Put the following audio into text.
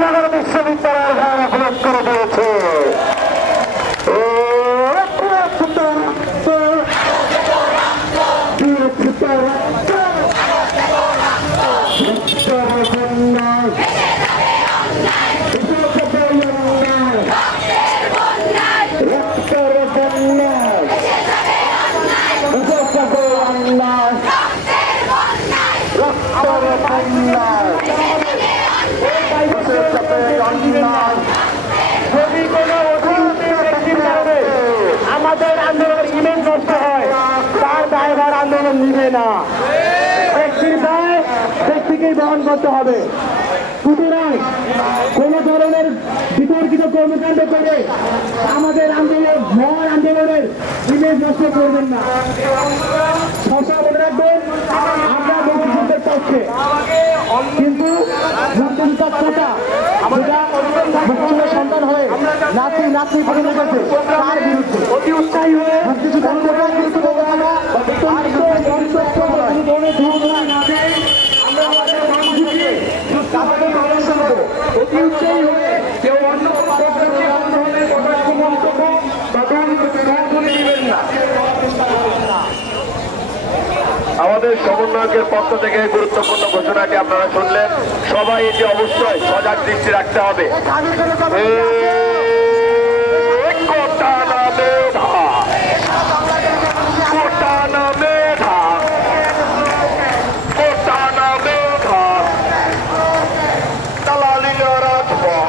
জাহাঙ্গীরনগর বিশ্ববিদ্যালয়ের ভাড়া ফলক করে দিয়েছে। ও, যদি কোনো আমাদের আন্দোলনের ইমেজ নষ্ট হয়। তার আন্দোলন নিবে না। ব্যক্তির দায় করতে হবে। সুতরাং ধরনের বিতর্কিত কর্মকাণ্ড করে আমাদের আন্দোলন, মহান আন্দোলনের ইমেজ নষ্ট করবেন না। কিন্তু মুক্তিযুদ্ধের কথা মুক্তিযুদ্ধের সন্তান হয়ে নাতি নাতি পরিণত করছে তার বিরুদ্ধে অতি উৎসাহী হয়ে মুক্তিযুদ্ধের কোটা বিরুদ্ধে বলতে থাকা আর কোনো ধরনের দুর্নীতি না দেয় আমরা আমাদের কর্মসূচি তাদেরকে প্রদর্শন করব অতি উৎসাহী হয়ে কেউ অন্য কোনো পক্ষে কোনো ধরনের কটাক্ষ মন্তব্য বা দুর্নীতি দিবেন না আমাদের সমন্বয়কের পক্ষ থেকে গুরুত্বপূর্ণ ঘোষণাটি আপনারা শুনলেন। সবাই এটি অবশ্যই সজাগ দৃষ্টি রাখতে হবে।